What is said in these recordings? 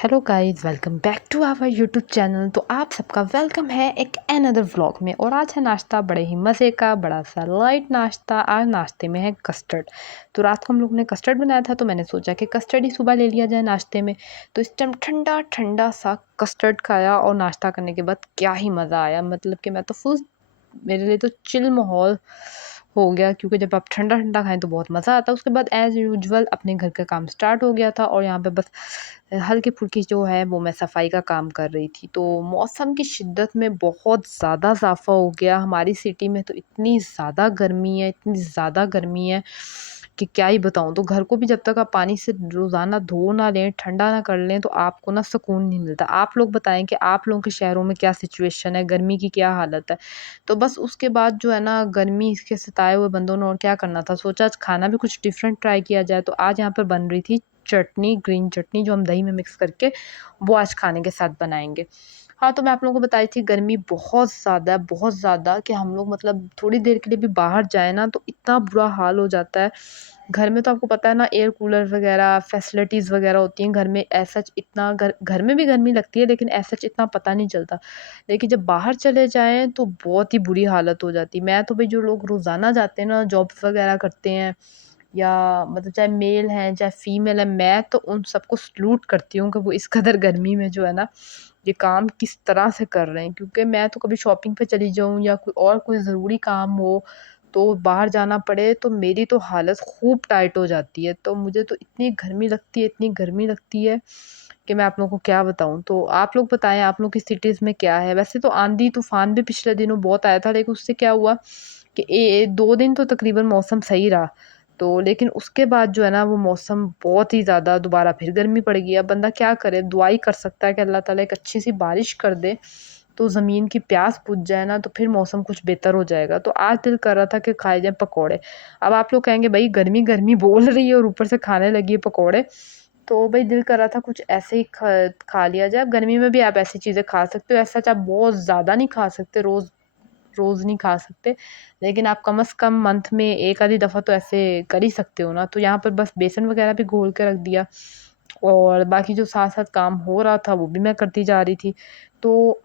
Hello guys, welcome back to our YouTube channel. तो आप सबका वेलकम है एक अनदर व्लॉग में। और आज है नाश्ता बड़े ही मज़े का, बड़ा सा लाइट नाश्ता। आज नाश्ते में है कस्टर्ड। तो रात को हम लोग ने कस्टर्ड बनाया था, तो मैंने सोचा कि कस्टर्ड ही सुबह ले लिया जाए नाश्ते में। तो इस टाइम ठंडा ठंडा सा कस्टर्ड खाया और नाश्ता करने के बाद क्या ही मज़ा आया। मतलब कि मैं तो फुल, मेरे लिए तो चिल माहौल हो गया, क्योंकि जब आप ठंडा ठंडा खाएं तो बहुत मज़ा आता है। उसके बाद एज़ यूजुअल अपने घर का काम स्टार्ट हो गया था, और यहाँ पे बस हल्की फुल्की जो है वो मैं सफाई का काम कर रही थी। तो मौसम की शिद्दत में बहुत ज़्यादा इजाफा हो गया हमारी सिटी में। तो इतनी ज़्यादा गर्मी है, इतनी ज़्यादा गर्मी है कि क्या ही बताऊँ। तो घर को भी जब तक आप पानी से रोज़ाना धो ना लें, ठंडा ना कर लें, तो आपको ना सुकून नहीं मिलता। आप लोग बताएं कि आप लोगों के शहरों में क्या सिचुएशन है, गर्मी की क्या हालत है। तो बस उसके बाद जो है ना, गर्मी के सताए हुए बंदों ने और क्या करना था, सोचा आज खाना भी कुछ डिफरेंट ट्राई किया जाए। तो आज यहाँ पर बन रही थी चटनी, ग्रीन चटनी, जो हम दही में मिक्स करके वो आज खाने के साथ बनाएँगे। हाँ, तो मैं आप लोगों को बताई थी गर्मी बहुत ज़्यादा कि हम लोग मतलब थोड़ी देर के लिए भी बाहर जाएँ ना तो इतना बुरा हाल हो जाता है। घर में तो आपको पता है ना, एयर कूलर वगैरह फैसिलिटीज़ वगैरह होती हैं घर में। एज़ सच इतना घर घर में भी गर्मी लगती है, लेकिन एज़ सच इतना पता नहीं चलता। लेकिन जब बाहर चले जाएँ तो बहुत ही बुरी हालत हो जाती है। मैं तो भई, जो लोग रोज़ाना जाते हैं ना, जॉब वगैरह करते हैं, या मतलब चाहे मेल हैं चाहे फीमेल है, मैं तो उन सबको सैल्यूट करती हूँ कि वो इस कदर गर्मी में जो है ना, ये काम किस तरह से कर रहे हैं। क्योंकि मैं तो कभी शॉपिंग पे चली जाऊँ या कोई ज़रूरी काम हो, तो बाहर जाना पड़े, तो मेरी तो हालत खूब टाइट हो जाती है। तो मुझे तो इतनी गर्मी लगती है, इतनी गर्मी लगती है कि मैं आप लोगों को क्या बताऊँ। तो आप लोग बताएँ, आप लोग की सिटीज़ में क्या है? वैसे तो आंधी-तूफ़ान भी पिछले दिनों बहुत आया था, लेकिन उससे क्या हुआ कि 2 दिन तो तकरीबन मौसम सही रहा। तो लेकिन उसके बाद जो है ना, वो मौसम बहुत ही ज़्यादा दोबारा फिर गर्मी पड़ गई। अब बंदा क्या करे? दुआ ही कर सकता है कि अल्लाह ताला एक अच्छी-सी बारिश कर दे, तो ज़मीन की प्यास बुझ जाए ना, तो फिर मौसम कुछ बेहतर हो जाएगा। तो आज दिल कर रहा था कि खाए जाएँ पकौड़े। अब आप लोग कहेंगे, भई गर्मी-गर्मी बोल रही है और ऊपर से खाने लगी है पकौड़े। तो भई दिल कर रहा था कुछ ऐसे ही खा लिया जाए। अब गर्मी में भी आप ऐसी चीज़ें खा सकते हो। ऐसा आप बहुत ज़्यादा नहीं खा सकते, रोज़ नहीं खा सकते, लेकिन आप कम से कम मंथ में 1 आधी दफ़ा तो ऐसे कर ही सकते हो ना। तो यहाँ पर बस बेसन वग़ैरह भी घोल के रख दिया, और बाकी जो साथ-साथ काम हो रहा था वो भी मैं करती जा रही थी। तो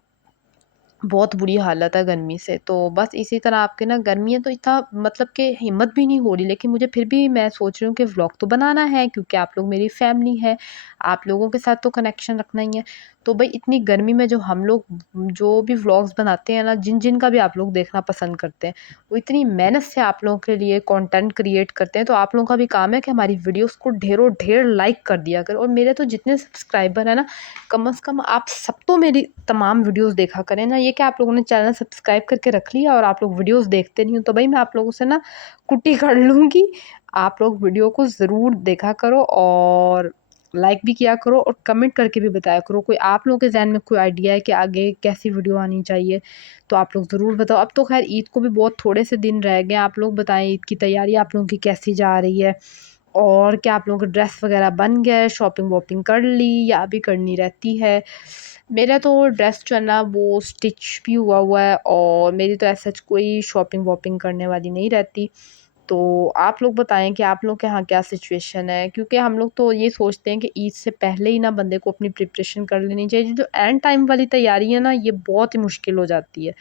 बहुत बुरी हालत है गर्मी से। तो बस इसी तरह आपके ना, गर्मी है तो इतना मतलब कि हिम्मत भी नहीं हो रही, लेकिन मुझे फिर भी मैं सोच रही हूँ कि व्लॉग तो बनाना है, क्योंकि आप लोग मेरी फैमिली है, आप लोगों के साथ तो कनेक्शन रखना ही है। तो भई इतनी गर्मी में जो हम लोग जो भी व्लॉग्स बनाते हैं ना, जिन-जिन का भी आप लोग देखना पसंद करते हैं, वो इतनी मेहनत से आप लोगों के लिए कंटेंट क्रिएट करते हैं। तो आप लोगों का भी काम है कि हमारी वीडियोज़ को ढेरों ढेर लाइक कर दिया करें। और मेरे तो जितने सब्सक्राइबर हैं ना, कम से कम आप सब तो मेरी तमाम वीडियोज़ देखा करें ना। ये क्या आप लोगों ने चैनल सब्सक्राइब करके रख लिया और आप लोग वीडियोज़ देखते नहीं हो, तो भई मैं आप लोगों से ना कुट्टी कर लूँगी। आप लोग वीडियो को ज़रूर देखा करो, और लाइक भी किया करो, और कमेंट करके भी बताया करो कोई आप लोगों के ज़हन में कोई आइडिया है कि आगे कैसी वीडियो आनी चाहिए, तो आप लोग ज़रूर बताओ। अब तो ख़ैर ईद को भी बहुत थोड़े से दिन रह गए हैं। आप लोग बताएँ, ईद की तैयारी आप लोगों की कैसी जा रही है? और क्या आप लोगों का ड्रेस वग़ैरह बन गया है? शॉपिंग-वॉपिंग कर ली या अभी करनी रहती है? मेरा तो ड्रेस जो है ना, वो स्टिच भी हुआ हुआ है, और मेरी तो ऐसा कोई शॉपिंग-वॉपिंग करने वाली नहीं रहती। तो आप लोग बताएँ कि आप लोग के यहाँ क्या सिचुएशन है? क्योंकि हम लोग तो ये सोचते हैं कि ईद से पहले ही ना बंदे को अपनी प्रिपरेशन कर लेनी चाहिए। जो एंड टाइम वाली तैयारी है ना, ये बहुत ही मुश्किल हो जाती है।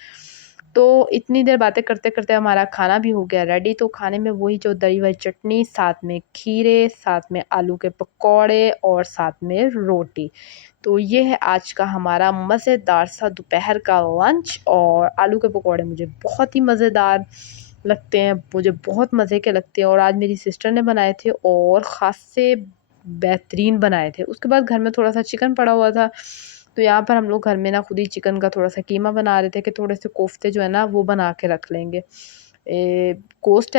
तो इतनी देर बातें करते-करते हमारा खाना भी हो गया रेडी। तो खाने में वही जो दही वाली चटनी, साथ में खीरे, साथ में आलू के पकौड़े, और साथ में रोटी। तो ये है आज का हमारा मज़ेदार सा दोपहर का लंच। और आलू के पकौड़े मुझे बहुत ही मज़ेदार लगते हैं, मुझे बहुत मज़े के लगते हैं, और आज मेरी सिस्टर ने बनाए थे और ख़ास से बेहतरीन बनाए थे। उसके बाद घर में थोड़ा-सा चिकन पड़ा हुआ था, तो यहाँ पर हम लोग घर में ना खुद ही चिकन का थोड़ा-सा कीमा बना रहे थे कि थोड़े से कोफ्ते जो है ना, वो बना के रख लेंगे। गोश्त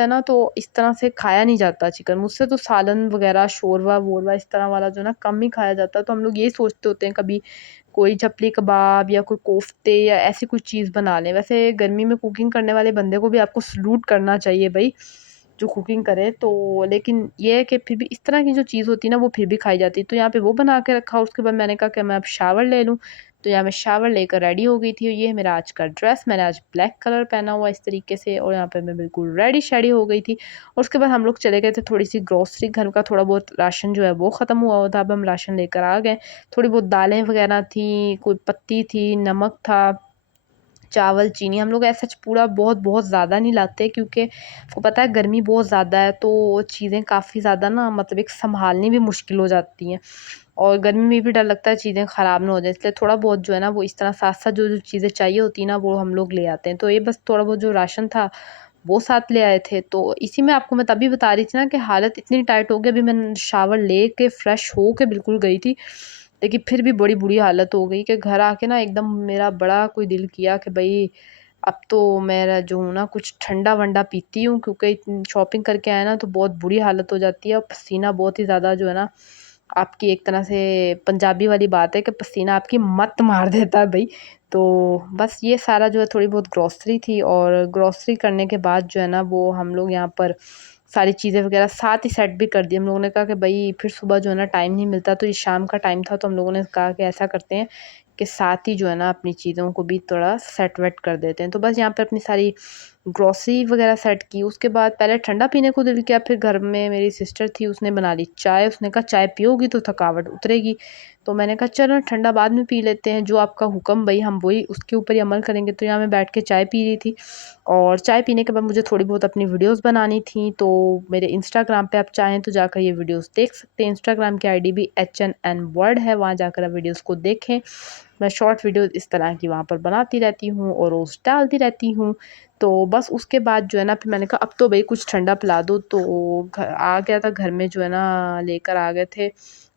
है ना, तो इस तरह से खाया नहीं जाता चिकन। मुझसे तो सालन वग़ैरह, शोरवा-वोरवा इस तरह वाला जो है ना, कम ही खाया जाता है। तो हम लोग यही सोचते होते हैं कभी कोई चपली कबाब या कोई कोफ्ते या ऐसी कुछ चीज़ बना लें। वैसे गर्मी में कुकिंग करने वाले बंदे को भी आपको सैल्यूट करना चाहिए भई, जो कुकिंग करे। तो लेकिन ये है कि फिर भी इस तरह की जो चीज़ होती है ना, वो फिर भी खाई जाती है। तो यहाँ पे वो बना के रखा, उसके बाद मैंने कहा कि मैं अब शावर ले लूँ। तो यहाँ मैं शावर लेकर रेडी हो गई थी। ये है मेरा आज का ड्रेस, मैंने आज ब्लैक कलर पहना हुआ इस तरीके से, और यहाँ पे मैं बिल्कुल रेडी शेडी हो गई थी। और उसके बाद हम लोग चले गए थे थोड़ी-सी ग्रोसरी, घर का थोड़ा बहुत राशन जो है वो ख़त्म हुआ था, अब हम राशन लेकर आ गए। थोड़ी बहुत दालें वग़ैरह थी, कोई पत्ती थी, नमक था, चावल, चीनी। हम लोग ऐसा पूरा बहुत ज़्यादा नहीं लाते, क्योंकि आपको पता है गर्मी बहुत ज़्यादा है, तो चीज़ें काफ़ी ज़्यादा ना मतलब एक सँभालनी भी मुश्किल हो जाती हैं, और गर्मी में भी डर लगता है चीज़ें ख़राब ना हो जाए, इसलिए थोड़ा बहुत जो है ना वो इस तरह साथ-साथ जो चीज़ें चाहिए होती हैं ना वो हम लोग ले आते हैं। तो ये बस थोड़ा बहुत जो राशन था वो साथ ले आए थे। तो इसी में आपको मैं तभी बता रही थी ना कि हालत इतनी टाइट हो गई, अभी मैं शावर लेके फ्रेश हो के बिल्कुल गई थी, लेकिन फिर भी बड़ी बुरी हालत हो गई कि घर आके ना एकदम मेरा बड़ा कोई दिल किया कि भई अब तो मेरा जो हूँ ना कुछ ठंडा-वंडा पीती हूँ, क्योंकि शॉपिंग करके आए ना तो बहुत बुरी हालत हो जाती है, और पसीना बहुत ही ज़्यादा जो है ना आपकी एक तरह से पंजाबी वाली बात है कि पसीना आपकी मत मार देता है भई। तो बस ये सारा जो है थोड़ी बहुत ग्रॉसरी थी, और ग्रॉसरी करने के बाद जो है ना वो हम लोग यहाँ पर सारी चीज़ें वग़ैरह साथ ही सेट भी कर दी। हम लोगों ने कहा कि भई फिर सुबह जो है ना टाइम नहीं मिलता, तो ये शाम का टाइम था, तो हम लोगों ने कहा कि ऐसा करते हैं कि साथ ही जो है ना अपनी चीज़ों को भी थोड़ा सेट वेट कर देते हैं। तो बस यहाँ पे अपनी सारी ग्रॉसरी वग़ैरह सेट की। उसके बाद पहले ठंडा पीने को दिल किया, फिर घर में मेरी सिस्टर थी, उसने बना ली चाय। उसने कहा चाय पियोगी तो थकावट उतरेगी। तो मैंने कहा चलो ठंडा बाद में पी लेते हैं, जो आपका हुक्म भई, हम वही उसके ऊपर ही अमल करेंगे। तो यहाँ मैं बैठ के चाय पी रही थी, और चाय पीने के बाद मुझे थोड़ी बहुत अपनी वीडियोज़ बनानी थी, तो मेरे इंस्टाग्राम पे आप चाहें तो जाकर ये वीडियोज़ देख सकते हैं। इंस्टाग्राम की आईडी भी HNN वर्ल्ड है, वहाँ जाकर आप वीडियोज़ को देखें। मैं शॉर्ट वीडियोज़ इस तरह की वहाँ पर बनाती रहती हूँ और रोज़ डालती रहती हूँ। तो बस उसके बाद जो है ना फिर मैंने कहा अब तो भई कुछ ठंडा पिला दो, तो आ गया था घर में जो है ना लेकर आ गए थे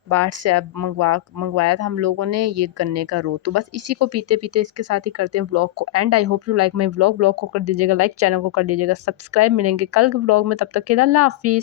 बाहर से, अब मँगवाया था हम लोगों ने ये गन्ने का रो। तो बस इसी को पीते-पीते इसके साथ ही करते हैं व्लॉग को and. I hope you like my vlog. Vlog को कर दीजिएगा लाइक, चैनल को कर लीजिएगा सब्सक्राइब। मिलेंगे कल के व्लॉग में, तब तक के लिए अल्लाह हाफ़िज़।